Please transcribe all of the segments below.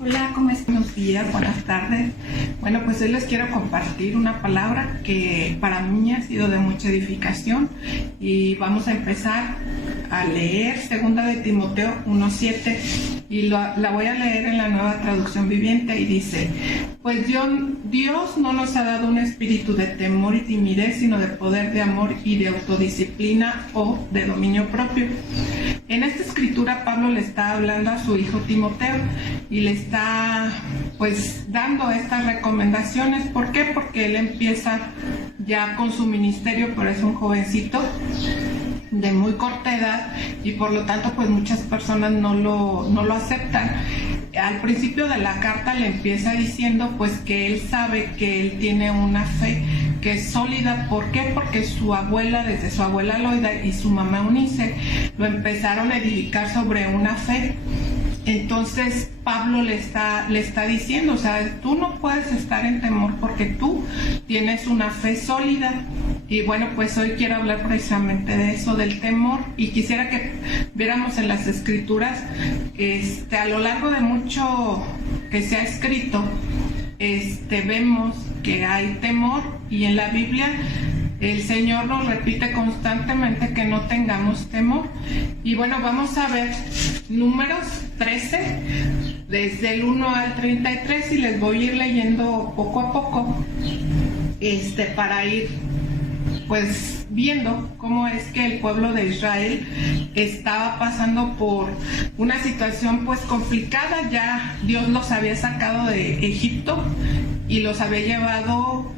Hola, ¿cómo están? Buenos días, buenas tardes. Bueno, pues hoy les quiero compartir una palabra que para mí ha sido de mucha edificación y vamos a empezar a leer 2 de Timoteo 1:7 y la voy a leer en la Nueva Traducción Viviente y dice: pues Dios no nos ha dado un espíritu de temor y timidez, sino de poder, de amor y de autodisciplina o de dominio propio. En esta escritura Pablo le está hablando a su hijo Timoteo y le está pues dando estas recomendaciones. ¿Por qué? Porque él empieza ya con su ministerio, pero es un jovencito de muy corta edad y por lo tanto pues muchas personas no lo aceptan. Al principio de la carta le empieza diciendo pues que él sabe que él tiene una fe que es sólida. ¿Por qué? Porque su abuela, desde su abuela Loida y su mamá Eunice, lo empezaron a edificar sobre una fe. Entonces Pablo le está diciendo, o sea, tú no puedes estar en temor porque tú tienes una fe sólida. Y bueno, pues hoy quiero hablar precisamente de eso, del temor, y quisiera que viéramos en las escrituras, a lo largo de mucho que se ha escrito, vemos que hay temor, y en la Biblia el Señor nos repite constantemente que no tengamos temor. Y bueno, vamos a ver Números 13, desde el 1 al 33, y les voy a ir leyendo poco a poco, para ir pues viendo cómo es que el pueblo de Israel estaba pasando por una situación pues complicada. Ya Dios los había sacado de Egipto y los había llevado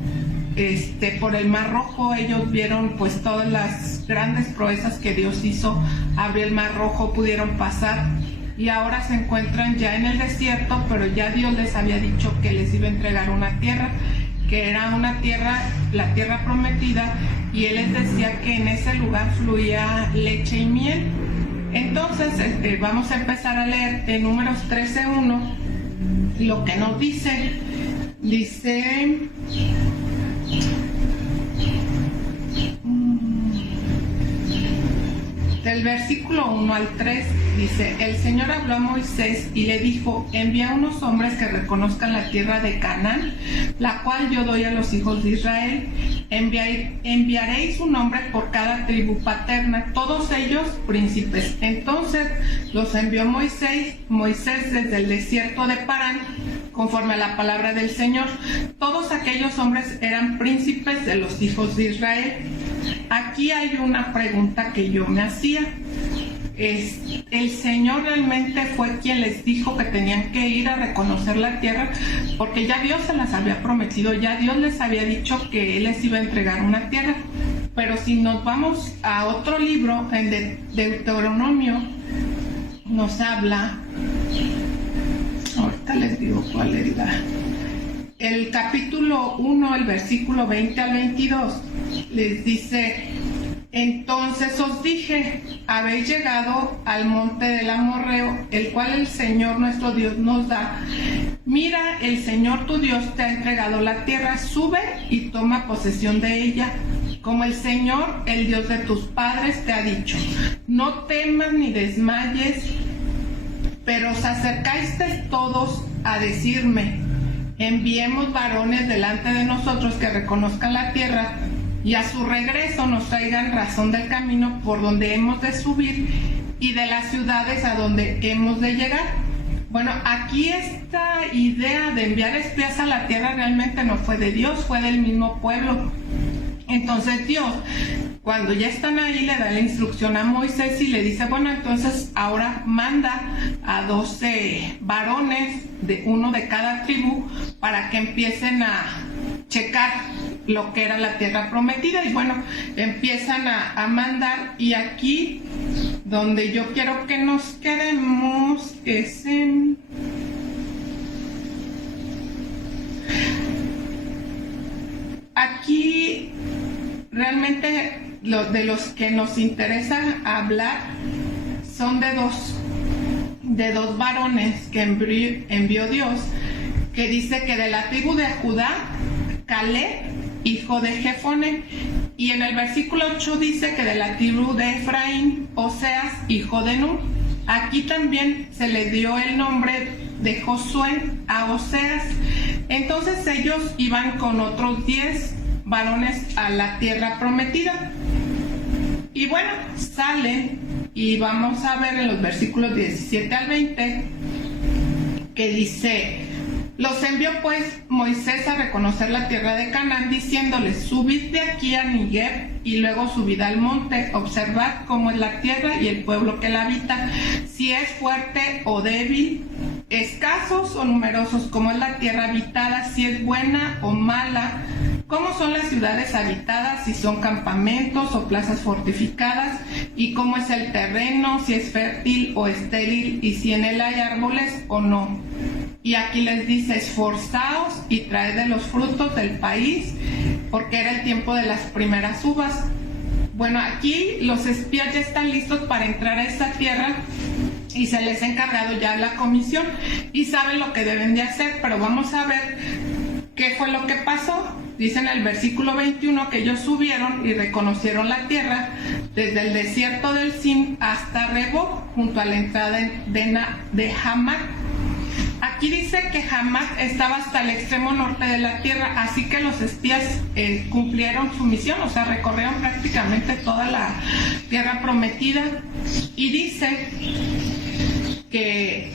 por el Mar Rojo. Ellos vieron pues todas las grandes proezas que Dios hizo, abrió el Mar Rojo, pudieron pasar, y ahora se encuentran ya en el desierto, pero ya Dios les había dicho que les iba a entregar una tierra, que era una tierra, la tierra prometida, y Él les decía que en ese lugar fluía leche y miel. Entonces vamos a empezar a leer en Números 13:1 lo que nos dice. Del versículo 1 al 3 dice: el Señor habló a Moisés y le dijo: envía unos hombres que reconozcan la tierra de Canaán, la cual yo doy a los hijos de Israel. Enviaréis un hombre por cada tribu paterna, todos ellos príncipes. Entonces los envió Moisés desde el desierto de Parán, conforme a la palabra del Señor. Todos aquellos hombres eran príncipes de los hijos de Israel. Aquí hay una pregunta que yo me hacía. ¿El Señor realmente fue quien les dijo que tenían que ir a reconocer la tierra? Porque ya Dios se las había prometido, ya Dios les había dicho que Él les iba a entregar una tierra. Pero si nos vamos a otro libro, en Deuteronomio, nos habla, ahorita les digo cuál es el capítulo 1, el versículo 20 al 22, les dice: entonces os dije, habéis llegado al monte del Amorreo, el cual el Señor nuestro Dios nos da. Mira, el Señor tu Dios te ha entregado la tierra, sube y toma posesión de ella, como el Señor, el Dios de tus padres, te ha dicho. No temas ni desmayes, pero os acercasteis todos a decirme: enviemos varones delante de nosotros que reconozcan la tierra, y a su regreso nos traigan razón del camino por donde hemos de subir y de las ciudades a donde hemos de llegar. Bueno, aquí esta idea de enviar espías a la tierra realmente no fue de Dios, fue del mismo pueblo. Entonces Dios, cuando ya están ahí, le da la instrucción a Moisés y le dice: bueno, entonces ahora manda a 12 varones, uno de cada tribu, para que empiecen a checar lo que era la tierra prometida. Y bueno, empiezan a mandar, y aquí donde yo quiero que nos quedemos es en aquí. Realmente de los que nos interesa hablar son de dos varones que envió Dios, que dice que de la tribu de Judá, Caleb, hijo de Jefone, y en el versículo 8 dice que de la tribu de Efraín, Oseas, hijo de Nun. Aquí también se le dio el nombre de Josué a Oseas. Entonces ellos iban con otros 10 varones a la tierra prometida. Y bueno, salen y vamos a ver en los versículos 17 al 20 que dice: los envió pues Moisés a reconocer la tierra de Canaán, diciéndoles: subid de aquí a Negev y luego subid al monte, observad cómo es la tierra y el pueblo que la habita, si es fuerte o débil, escasos o numerosos, cómo es la tierra habitada, si es buena o mala, cómo son las ciudades habitadas, si son campamentos o plazas fortificadas, y cómo es el terreno, si es fértil o estéril, y si en él hay árboles o no. Y aquí les dice: esforzaos y traed de los frutos del país, porque era el tiempo de las primeras uvas. Bueno, aquí los espías ya están listos para entrar a esta tierra y se les ha encargado ya la comisión y saben lo que deben de hacer, pero vamos a ver qué fue lo que pasó. Dice en el versículo 21 que ellos subieron y reconocieron la tierra desde el desierto del Sin hasta Rebo, junto a la entrada de Hamat. Aquí dice que Hamat estaba hasta el extremo norte de la tierra, así que los espías cumplieron su misión, o sea, recorrieron prácticamente toda la tierra prometida. Y dice que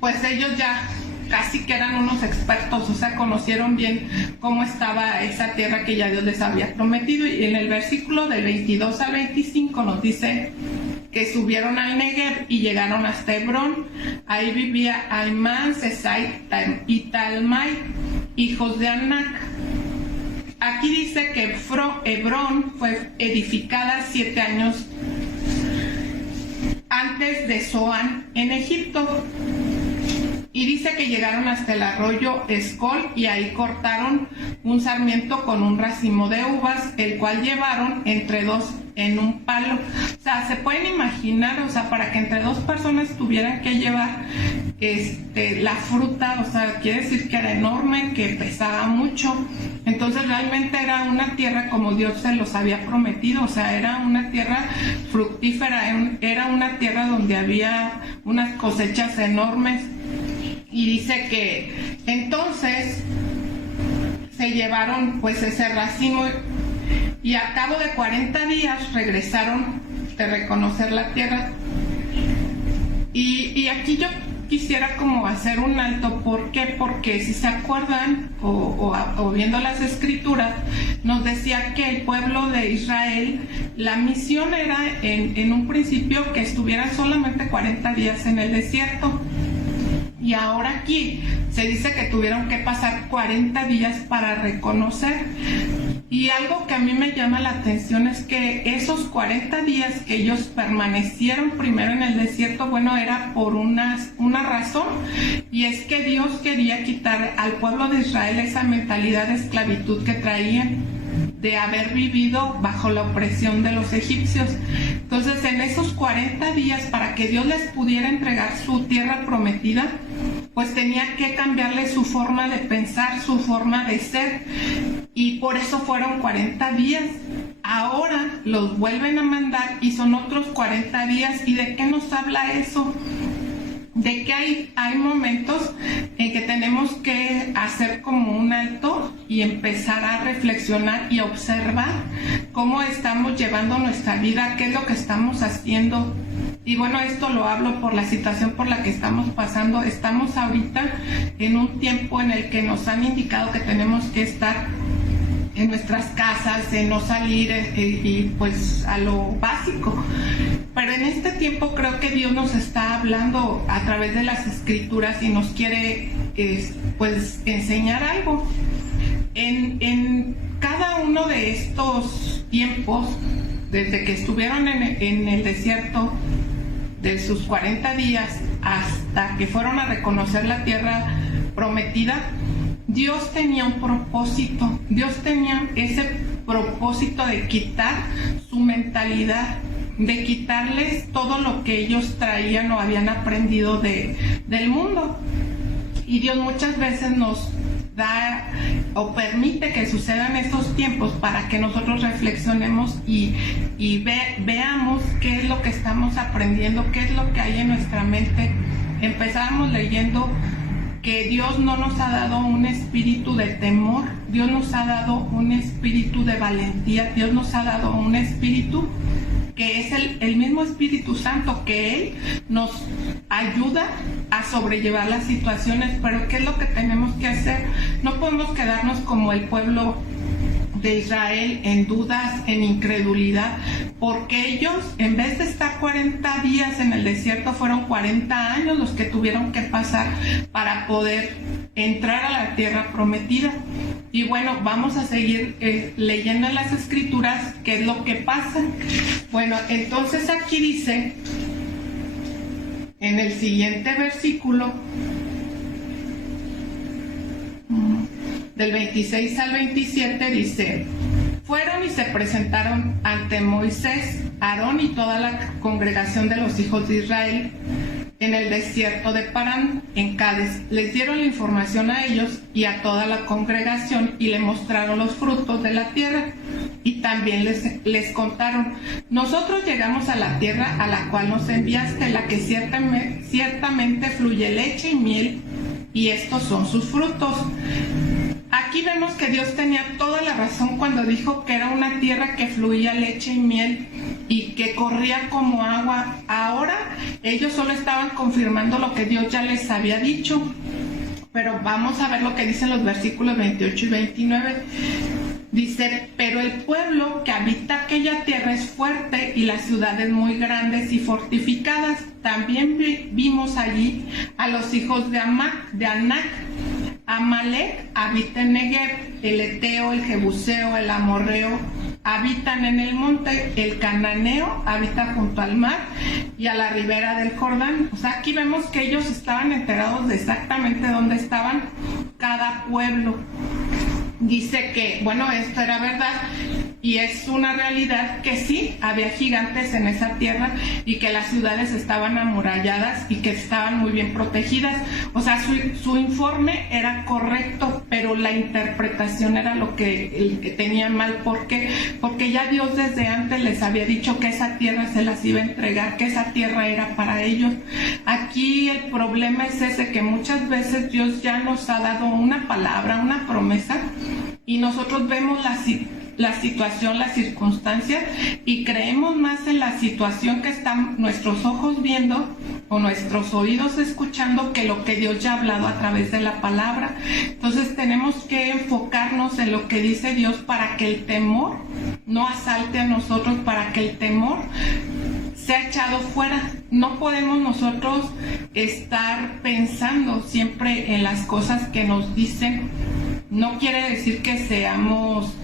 pues ellos ya casi que eran unos expertos, o sea, conocieron bien cómo estaba esa tierra que ya Dios les había prometido. Y en el versículo del 22 al 25 nos dice que subieron al Negev y llegaron hasta Hebrón. Ahí vivía Aimán, Sesai y Talmai, hijos de Anac. Aquí dice que Hebrón fue edificada 7 años antes de Zoán en Egipto. Y dice que llegaron hasta el arroyo Escol y ahí cortaron un sarmiento con un racimo de uvas, el cual llevaron entre 2 en un palo. O sea, se pueden imaginar, o sea, para que entre 2 personas tuvieran que llevar la fruta, o sea, quiere decir que era enorme, que pesaba mucho. Entonces realmente era una tierra como Dios se los había prometido, o sea, era una tierra fructífera, era una tierra donde había unas cosechas enormes. Y dice que entonces se llevaron pues ese racimo y a cabo de 40 días regresaron de reconocer la tierra. Y aquí yo quisiera como hacer un alto. ¿Por qué? Porque si se acuerdan o viendo las escrituras, nos decía que el pueblo de Israel, la misión era en un principio que estuvieran solamente 40 días en el desierto. Y ahora aquí se dice que tuvieron que pasar 40 días para reconocer. Y algo que a mí me llama la atención es que esos 40 días que ellos permanecieron primero en el desierto, bueno, era por una razón. Y es que Dios quería quitar al pueblo de Israel esa mentalidad de esclavitud que traían, de haber vivido bajo la opresión de los egipcios. Entonces, en esos 40 días, para que Dios les pudiera entregar su tierra prometida, pues tenía que cambiarle su forma de pensar, su forma de ser, y por eso fueron 40 días. Ahora los vuelven a mandar y son otros 40 días. ¿Y de qué nos habla eso? De que hay momentos en que tenemos que hacer como un alto y empezar a reflexionar y observar cómo estamos llevando nuestra vida, qué es lo que estamos haciendo. Y bueno, esto lo hablo por la situación por la que estamos pasando. Estamos ahorita en un tiempo en el que nos han indicado que tenemos que estar en nuestras casas, en no salir y pues a lo básico. Pero en este tiempo creo que Dios nos está hablando a través de las escrituras y nos quiere pues enseñar algo. En cada uno de estos tiempos, desde que estuvieron en el desierto, de sus 40 días hasta que fueron a reconocer la tierra prometida, Dios tenía un propósito. Dios tenía ese propósito de quitar su mentalidad, de quitarles todo lo que ellos traían o habían aprendido del mundo. Y Dios muchas veces nos da o permite que sucedan estos tiempos para que nosotros reflexionemos y veamos qué es lo que estamos aprendiendo, qué es lo que hay en nuestra mente empezamos leyendo que Dios no nos ha dado un espíritu de temor, Dios nos ha dado un espíritu de valentía, Dios nos ha dado un espíritu que es el mismo Espíritu Santo, que Él nos ayuda a sobrellevar las situaciones. Pero ¿qué es lo que tenemos que hacer? No podemos quedarnos como el pueblo de Israel en dudas, en incredulidad, porque ellos, en vez de estar 40 días en el desierto, fueron 40 años los que tuvieron que pasar para poder entrar a la tierra prometida. Y bueno, vamos a seguir leyendo en las Escrituras qué es lo que pasa. Bueno, entonces aquí dice, en el siguiente versículo, del 26 al 27, dice: fueron y se presentaron ante Moisés, Aarón y toda la congregación de los hijos de Israel en el desierto de Parán, en Cádiz. Les dieron la información a ellos y a toda la congregación y le mostraron los frutos de la tierra. Y también les contaron: nosotros llegamos a la tierra a la cual nos enviaste, la que ciertamente fluye leche y miel, y estos son sus frutos. Aquí vemos que Dios tenía toda la razón cuando dijo que era una tierra que fluía leche y miel y que corría como agua. Ahora ellos solo estaban confirmando lo que Dios ya les había dicho. Pero vamos a ver lo que dicen los versículos 28 y 29. Dice: pero el pueblo que habita aquella tierra es fuerte y las ciudades muy grandes y fortificadas. También vimos allí a los hijos de Anac. Amalek habita en Negev, el Eteo, el Jebuseo, el Amorreo habitan en el monte, el Cananeo habita junto al mar y a la ribera del Jordán. O sea, aquí vemos que ellos estaban enterados de exactamente dónde estaban cada pueblo. Dice que, bueno, esto era verdad y es una realidad que sí, había gigantes en esa tierra y que las ciudades estaban amuralladas y que estaban muy bien protegidas. O sea, su informe era correcto, pero la interpretación era lo que tenían mal. ¿Por qué? Porque ya Dios desde antes les había dicho que esa tierra se las iba a entregar, que esa tierra era para ellos. Aquí el problema es ese, que muchas veces Dios ya nos ha dado una palabra, una promesa, y nosotros vemos la situación, la circunstancia, y creemos más en la situación que están nuestros ojos viendo o nuestros oídos escuchando que lo que Dios ya ha hablado a través de la palabra. Entonces tenemos que enfocarnos en lo que dice Dios para que el temor no asalte a nosotros, para que el temor sea echado fuera. No podemos nosotros estar pensando siempre en las cosas que nos dicen. No quiere decir que seamos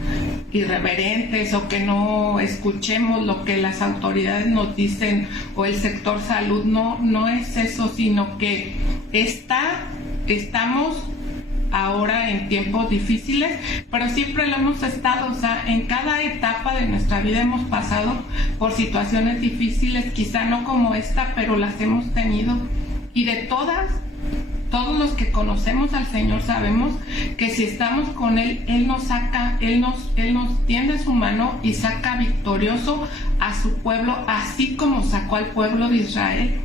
irreverentes o que no escuchemos lo que las autoridades nos dicen o el sector salud. No es eso, sino que estamos ahora en tiempos difíciles, pero siempre lo hemos estado. O sea, en cada etapa de nuestra vida hemos pasado por situaciones difíciles, quizá no como esta, pero las hemos tenido. Y de todos los que conocemos al Señor sabemos que si estamos con Él, Él nos saca, Él nos tiende su mano y saca victorioso a su pueblo, así como sacó al pueblo de Israel.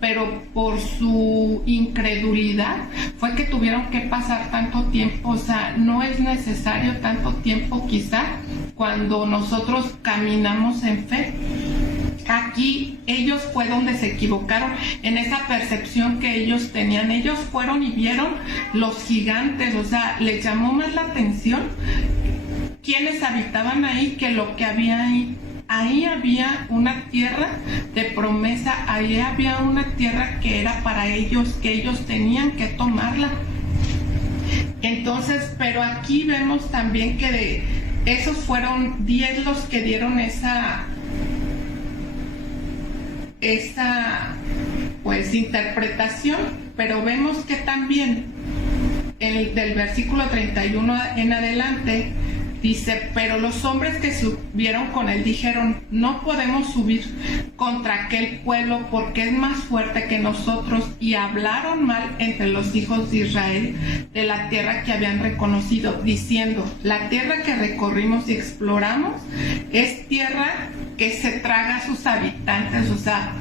Pero por su incredulidad fue que tuvieron que pasar tanto tiempo. O sea, no es necesario tanto tiempo quizá cuando nosotros caminamos en fe. Aquí ellos fue donde se equivocaron en esa percepción que ellos tenían. Ellos fueron y vieron los gigantes. O sea, les llamó más la atención quienes habitaban ahí que lo que había ahí. Ahí había una tierra de promesa, ahí había una tierra que era para ellos, que ellos tenían que tomarla. Entonces, pero aquí vemos también que de esos fueron 10 los que dieron esa pues interpretación, pero vemos que también del versículo 31 en adelante dice: pero los hombres que subieron con él dijeron: no podemos subir contra aquel pueblo porque es más fuerte que nosotros, y hablaron mal entre los hijos de Israel de la tierra que habían reconocido, diciendo: la tierra que recorrimos y exploramos es tierra que se traga a sus habitantes. O sea,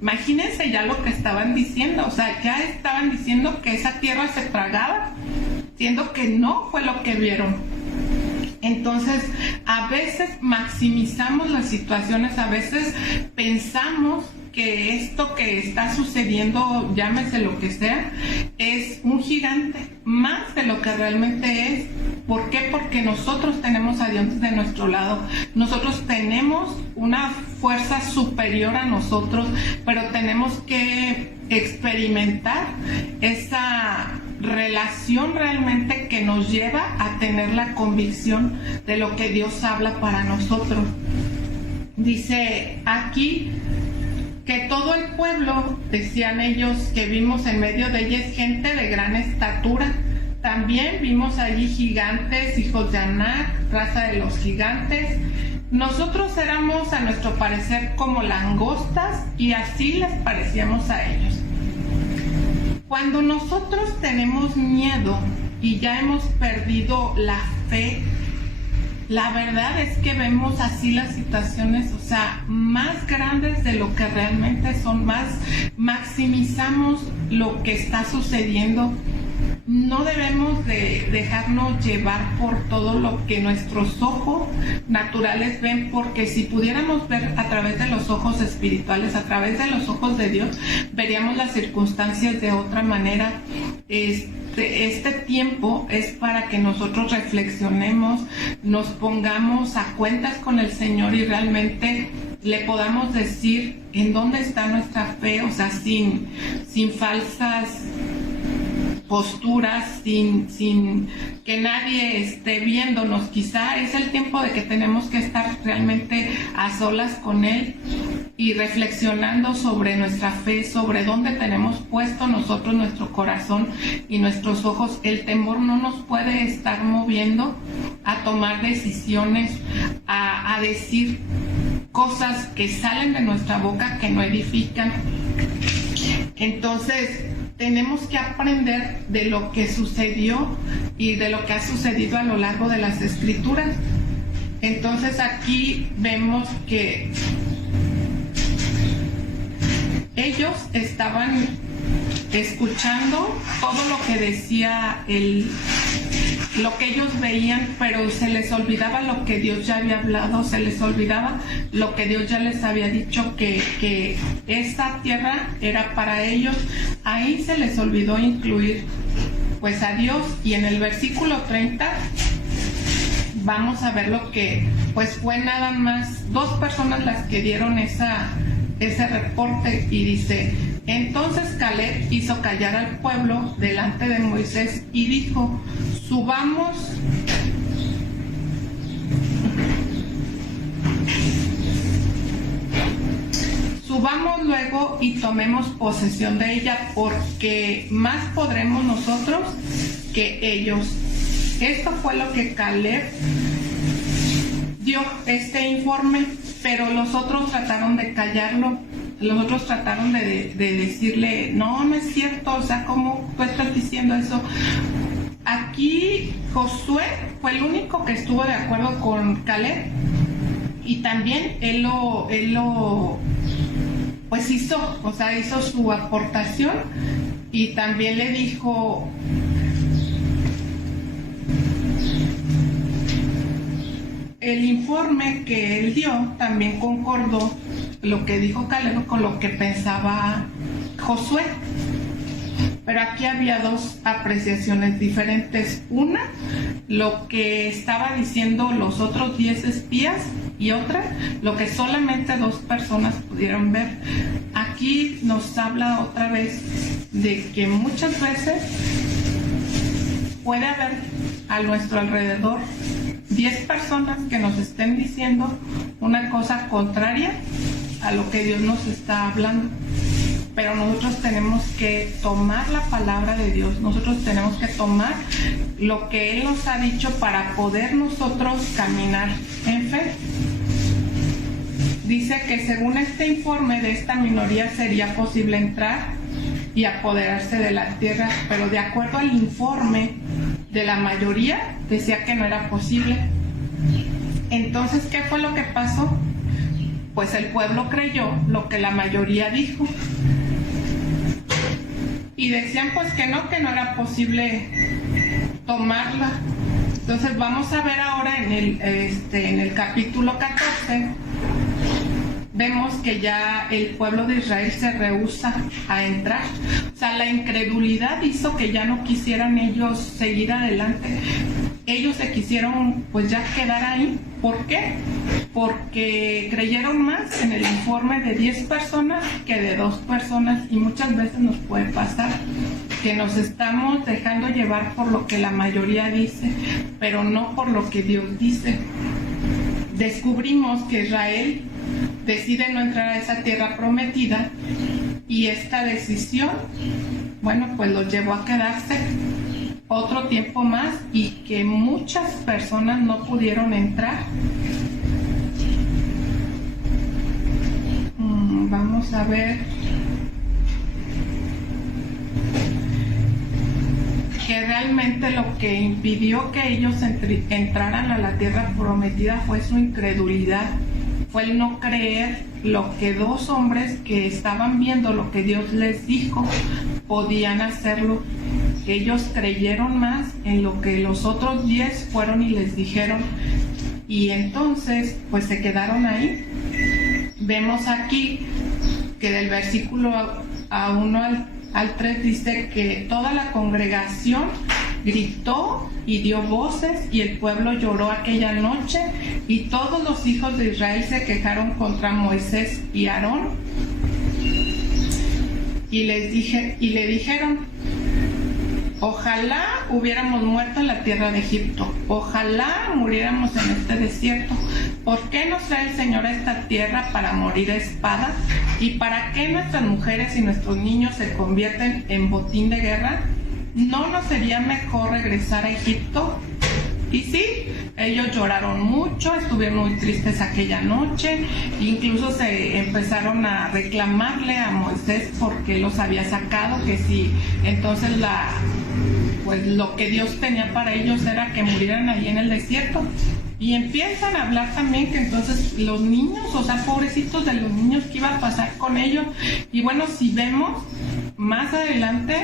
Imagínense ya lo que estaban diciendo, o sea, ya estaban diciendo que esa tierra se tragaba, siendo que no fue lo que vieron. Entonces, a veces maximizamos las situaciones, a veces pensamos que esto que está sucediendo, llámese lo que sea, es un gigante, más de lo que realmente es. ¿Por qué? Porque nosotros tenemos a Dios de nuestro lado, nosotros tenemos una fuerza superior a nosotros, pero tenemos que experimentar esa relación realmente que nos lleva a tener la convicción de lo que Dios habla para nosotros. Dice aquí que todo el pueblo, decían ellos, que vimos en medio de ella es gente de gran estatura. También vimos allí gigantes, hijos de Anac, raza de los gigantes. Nosotros éramos, a nuestro parecer, como langostas y así les parecíamos a ellos. Cuando nosotros tenemos miedo y ya hemos perdido la fe, la verdad es que vemos así las situaciones, o sea, más grandes de lo que realmente son, más maximizamos lo que está sucediendo. No debemos de dejarnos llevar por todo lo que nuestros ojos naturales ven, porque si pudiéramos ver a través de los ojos espirituales, a través de los ojos de Dios, veríamos las circunstancias de otra manera. Este tiempo es para que nosotros reflexionemos, nos pongamos a cuentas con el Señor y realmente le podamos decir en dónde está nuestra fe, o sea, sin falsas posturas, sin que nadie esté viéndonos. Quizá es el tiempo de que tenemos que estar realmente a solas con Él y reflexionando sobre nuestra fe, sobre dónde tenemos puesto nosotros nuestro corazón y nuestros ojos. El temor no nos puede estar moviendo a tomar decisiones, a decir cosas que salen de nuestra boca que no edifican. Entonces, tenemos que aprender de lo que sucedió y de lo que ha sucedido a lo largo de las Escrituras. Entonces aquí vemos que ellos estaban escuchando todo lo que decía lo que ellos veían, pero se les olvidaba lo que Dios ya había hablado, se les olvidaba lo que Dios ya les había dicho, que esta tierra era para ellos. Ahí se les olvidó incluir pues a Dios, y en el versículo 30 vamos a ver lo que pues fue nada más 2 personas las que dieron ese reporte, y dice: entonces Caleb hizo callar al pueblo delante de Moisés y dijo: subamos luego y tomemos posesión de ella, porque más podremos nosotros que ellos. Esto fue lo que Caleb dio, este informe, pero los otros trataron de callarlo. Los otros trataron de decirle: no es cierto, o sea, ¿cómo tú estás diciendo eso? Aquí Josué fue el único que estuvo de acuerdo con Caleb, y también él lo pues hizo su aportación, y también le dijo: el informe que él dio también concordó lo que dijo Caleb con lo que pensaba Josué. Pero aquí había 2 apreciaciones diferentes. Una, lo que estaba diciendo los otros 10 espías, y otra, lo que solamente 2 personas pudieron ver. Aquí nos habla otra vez de que muchas veces puede haber a nuestro alrededor 10 personas que nos estén diciendo una cosa contraria a lo que Dios nos está hablando. Pero nosotros tenemos que tomar la palabra de Dios, nosotros tenemos que tomar lo que Él nos ha dicho para poder nosotros caminar en fe. Dice que según este informe de esta minoría sería posible entrar y apoderarse de la tierra, pero de acuerdo al informe de la mayoría decía que no era posible. Entonces, ¿qué fue lo que pasó? pues el pueblo creyó lo que la mayoría dijo. Y decían pues que no era posible tomarla. Entonces vamos a ver ahora en el capítulo 14, vemos que ya el pueblo de Israel se rehúsa a entrar. O sea, la incredulidad hizo que ya no quisieran ellos seguir adelante. Ellos se quisieron pues ya quedar ahí. ¿Por qué? Porque creyeron más en el informe de 10 personas que de 2 personas, y muchas veces nos puede pasar que nos estamos dejando llevar por lo que la mayoría dice, pero no por lo que Dios dice. Descubrimos que Israel decide no entrar a esa tierra prometida, y esta decisión, bueno, pues los llevó a quedarse otro tiempo más, y que muchas personas no pudieron entrar. Vamos a ver que realmente lo que impidió que ellos entraran a la tierra prometida fue su incredulidad, fue el no creer lo que 2 hombres que estaban viendo lo que Dios les dijo podían hacerlo. Ellos creyeron más en lo que los otros 10 fueron y les dijeron, y entonces pues se quedaron ahí. Vemos aquí que del versículo 1 al 3 dice que toda la congregación gritó y dio voces, y el pueblo lloró aquella noche, y todos los hijos de Israel se quejaron contra Moisés y Aarón, y le dijeron: ojalá hubiéramos muerto en la tierra de Egipto, ojalá muriéramos en este desierto. ¿Por qué nos trae el Señor a esta tierra para morir a espada? ¿Y para qué nuestras mujeres y nuestros niños se convierten en botín de guerra? ¿No nos sería mejor regresar a Egipto? Y sí, ellos lloraron mucho, estuvieron muy tristes aquella noche, incluso se empezaron a reclamarle a Moisés porque los había sacado, que si entonces pues lo que Dios tenía para ellos era que murieran ahí en el desierto. Y empiezan a hablar también que entonces los niños, o sea, pobrecitos de los niños, ¿qué iba a pasar con ellos? Y bueno, si vemos más adelante,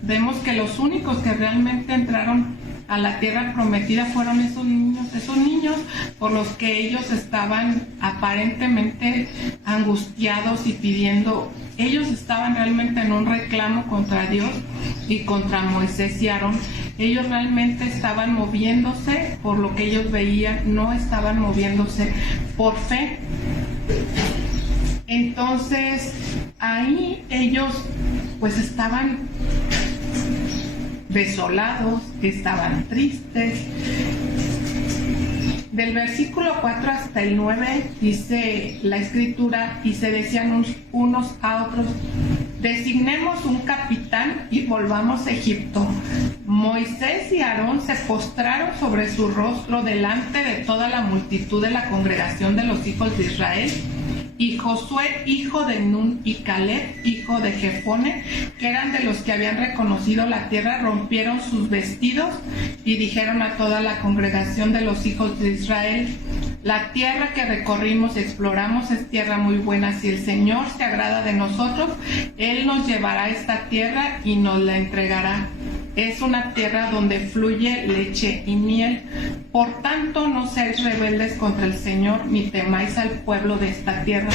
vemos que los únicos que realmente entraron a la tierra prometida fueron esos niños por los que ellos estaban aparentemente angustiados y pidiendo. Ellos estaban realmente en un reclamo contra Dios y contra Moisés y Aarón. Ellos realmente estaban moviéndose por lo que ellos veían, no estaban moviéndose por fe. Entonces ahí ellos pues estaban desolados, estaban tristes. Del versículo 4 hasta el 9 dice la escritura: y se decían unos a otros, designemos un capitán y volvamos a Egipto. Moisés y Aarón se postraron sobre su rostro delante de toda la multitud de la congregación de los hijos de Israel. Y Josué, hijo de Nun, y Caleb, hijo de Jefone, que eran de los que habían reconocido la tierra, rompieron sus vestidos y dijeron a toda la congregación de los hijos de Israel: la tierra que recorrimos y exploramos es tierra muy buena. Si el Señor se agrada de nosotros, Él nos llevará a esta tierra y nos la entregará. Es una tierra donde fluye leche y miel. Por tanto, no seáis rebeldes contra el Señor, ni temáis al pueblo de esta tierra,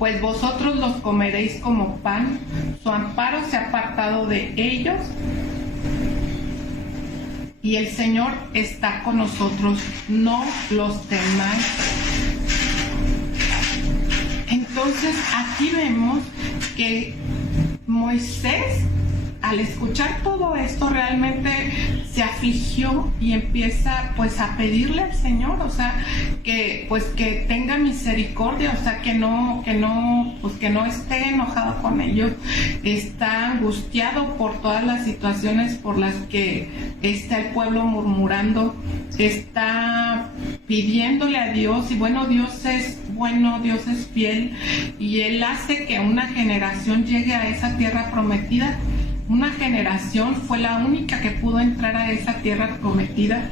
pues vosotros los comeréis como pan. Su amparo se ha apartado de ellos, y el Señor está con nosotros. No los temáis. Entonces, aquí vemos que Moisés, al escuchar todo esto, realmente se afligió y empieza pues a pedirle al Señor, o sea, que tenga misericordia, o sea, que no esté enojado con ellos. Está angustiado por todas las situaciones por las que está el pueblo murmurando, está pidiéndole a Dios, y bueno, Dios es bueno, Dios es fiel, y Él hace que una generación llegue a esa tierra prometida. Una generación fue la única que pudo entrar a esa tierra prometida.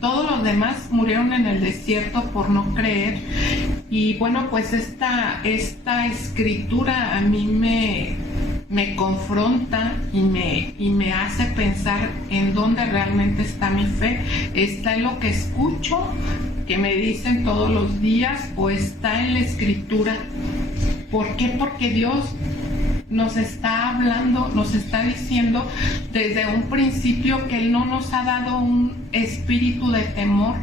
Todos los demás murieron en el desierto por no creer. Y bueno, pues esta escritura a mí me confronta y me hace pensar en dónde realmente está mi fe. ¿Está en lo que escucho, que me dicen todos los días, o está en la escritura? ¿Por qué? Porque Dios nos está hablando, nos está diciendo desde un principio que Él no nos ha dado un espíritu de temor.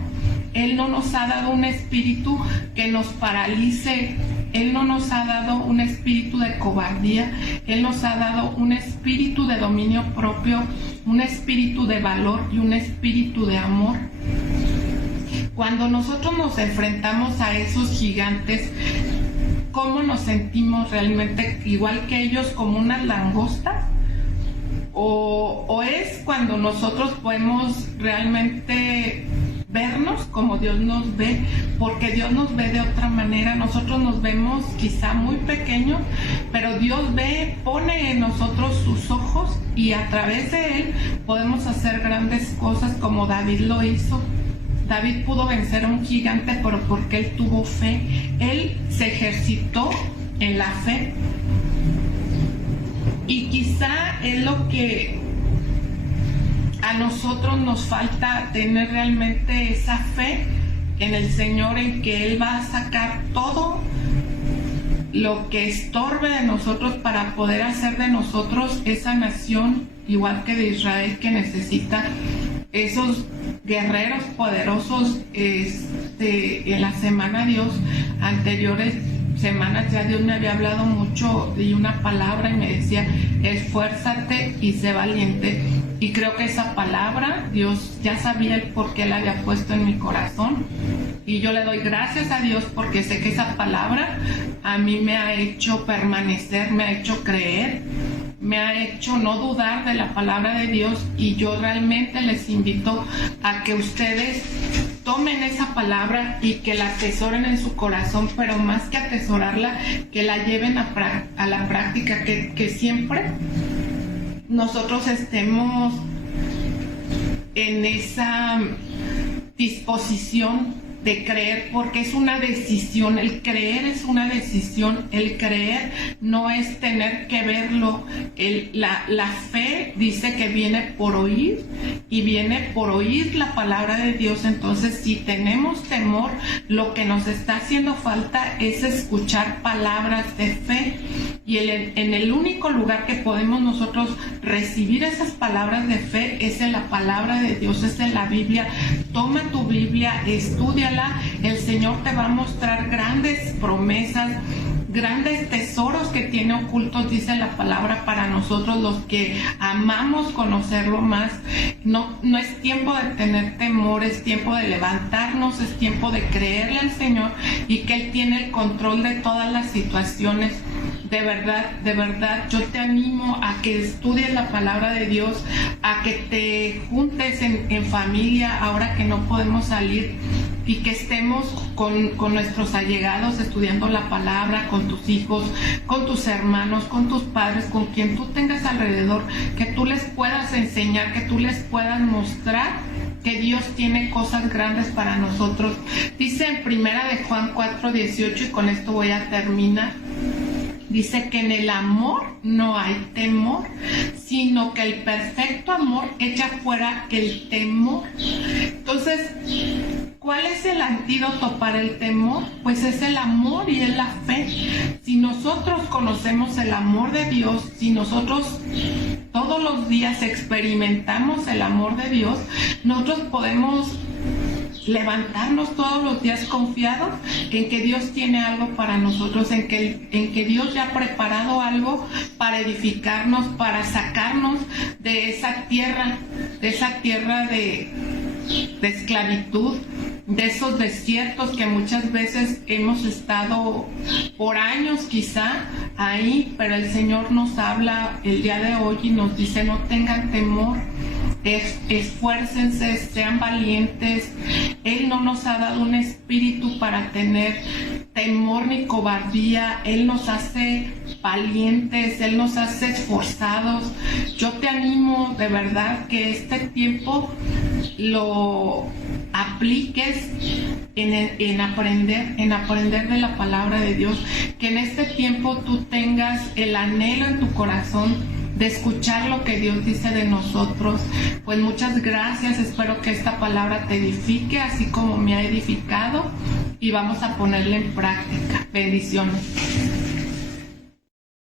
Él no nos ha dado un espíritu que nos paralice. Él no nos ha dado un espíritu de cobardía. Él nos ha dado un espíritu de dominio propio, un espíritu de valor y un espíritu de amor. Cuando nosotros nos enfrentamos a esos gigantes, ¿cómo nos sentimos realmente? ¿Igual que ellos, como unas langostas? ¿O es cuando nosotros podemos realmente vernos como Dios nos ve? Porque Dios nos ve de otra manera. Nosotros nos vemos quizá muy pequeños, pero Dios pone en nosotros sus ojos, y a través de Él podemos hacer grandes cosas, como David lo hizo. David pudo vencer a un gigante, pero porque él tuvo fe. Él se ejercitó en la fe. Y quizá es lo que a nosotros nos falta, tener realmente esa fe en el Señor, en que Él va a sacar todo lo que estorbe de nosotros para poder hacer de nosotros esa nación, igual que de Israel, que necesita esos guerreros poderosos. En la semana anteriores semanas ya Dios me había hablado mucho de una palabra y me decía: esfuérzate y sé valiente. Y creo que esa palabra Dios ya sabía el por qué la había puesto en mi corazón, y yo le doy gracias a Dios porque sé que esa palabra a mí me ha hecho permanecer, me ha hecho creer, me ha hecho no dudar de la palabra de Dios. Y yo realmente les invito a que ustedes tomen esa palabra y que la atesoren en su corazón, pero más que atesorarla, que la lleven a la práctica, que siempre nosotros estemos en esa disposición de creer, porque es una decisión. El creer es una decisión. El creer no es tener que verlo. La fe dice que viene por oír, y viene por oír la palabra de Dios. Entonces, si tenemos temor, lo que nos está haciendo falta es escuchar palabras de fe. Y en el único lugar que podemos nosotros recibir esas palabras de fe es en la palabra de Dios, es en la Biblia. Toma tu Biblia, estúdiala. El Señor te va a mostrar grandes promesas, grandes tesoros que tiene ocultos, dice la palabra, para nosotros los que amamos conocerlo más. No es tiempo de tener temor, es tiempo de levantarnos, es tiempo de creerle al Señor y que Él tiene el control de todas las situaciones. De verdad, yo te animo a que estudies la palabra de Dios, a que te juntes en familia ahora que no podemos salir, y que estemos con nuestros allegados estudiando la palabra, con tus hijos, con tus hermanos, con tus padres, con quien tú tengas alrededor, que tú les puedas enseñar, que tú les puedas mostrar que Dios tiene cosas grandes para nosotros. Dice en Primera de Juan 4:18, y con esto voy a terminar. Dice que en el amor no hay temor, sino que el perfecto amor echa fuera el temor. Entonces, ¿cuál es el antídoto para el temor? Pues es el amor y es la fe. Si nosotros conocemos el amor de Dios, si nosotros todos los días experimentamos el amor de Dios, nosotros podemos levantarnos todos los días confiados en que Dios tiene algo para nosotros, en que Dios ya ha preparado algo para edificarnos, para sacarnos de esa tierra de esclavitud, de esos desiertos que muchas veces hemos estado por años quizá ahí, pero el Señor nos habla el día de hoy y nos dice: no tengan temor, esfuércense, sean valientes. Él no nos ha dado un espíritu para tener temor ni cobardía. Él nos hace valientes, Él nos hace esforzados. Yo te animo de verdad que este tiempo lo apliques en aprender de la palabra de Dios, que en este tiempo tú tengas el anhelo en tu corazón de escuchar lo que Dios dice de nosotros. Pues muchas gracias, espero que esta palabra te edifique así como me ha edificado y vamos a ponerla en práctica. Bendiciones.